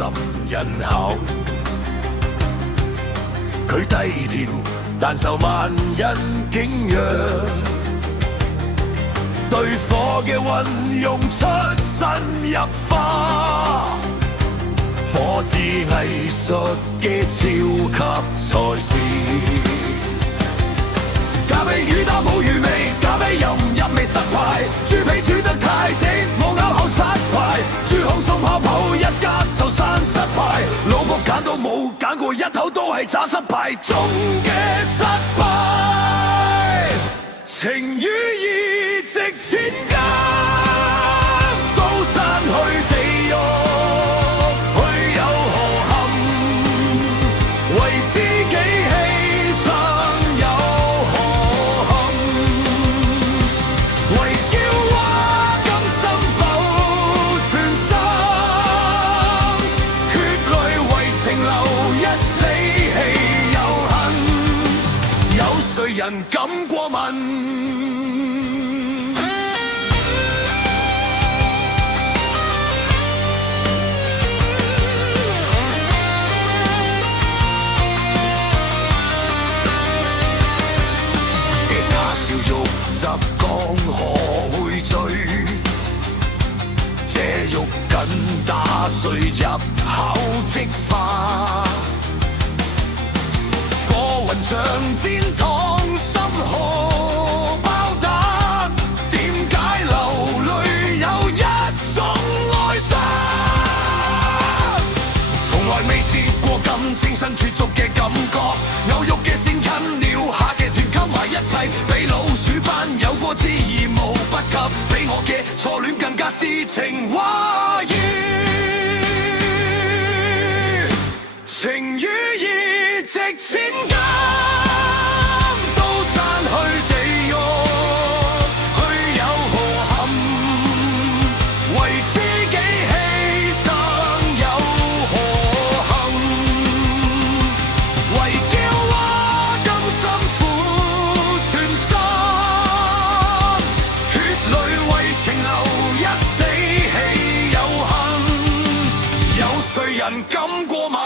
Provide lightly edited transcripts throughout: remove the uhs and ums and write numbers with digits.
滲人口。佢低調，但受萬人景仰。對火嘅運用出神入化，火之藝術嘅超級賽事。咖啡魚蛋冇魚味，咖啡又唔入味失敗。豬皮煮得太甜，冇咬口失敗。豬紅送泡泡一夾就散失敗。老婆揀都冇揀過，一口都係渣失敗中嘅失敗。情與義值千金，高山去地獄，去有何憾？為知己犧牲有何憾？為嬌娃甘心否全心？血淚為情流，一死氣有恨。有誰人敢過問？汁江何會醉？這肉緊打碎入口即化。火雲像煎燙心荷包蛋，點解流淚有一種哀傷？從來未試過咁清新脫俗嘅感覺，牛肉嘅鮮近料下嘅團溝埋一齊，比老鼠班有過之而無不及，比我嘅初戀更加詩情畫意。情與義值千金，刀山去地獄，去有何憾？為知己犧牲有何憾？為嬌娃甘心付全心，血淚為情流，一死氣有恨。有誰人敢過問？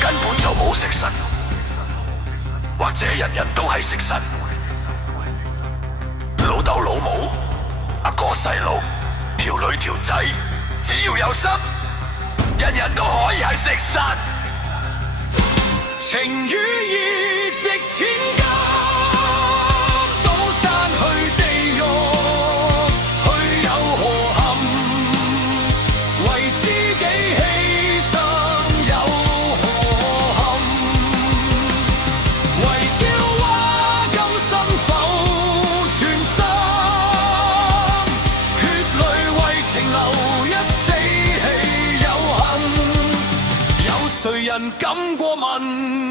根本就冇食神，或者人人都係食神。老豆老母、阿哥細佬、條女條仔，只要有心，人人都可以係食神。情與義值千金，刀山去地獄，去有何憾？為知己犧牲有何憾？為嬌娃甘心否全心？血淚為情流，一死氣有恨。有誰人敢過問？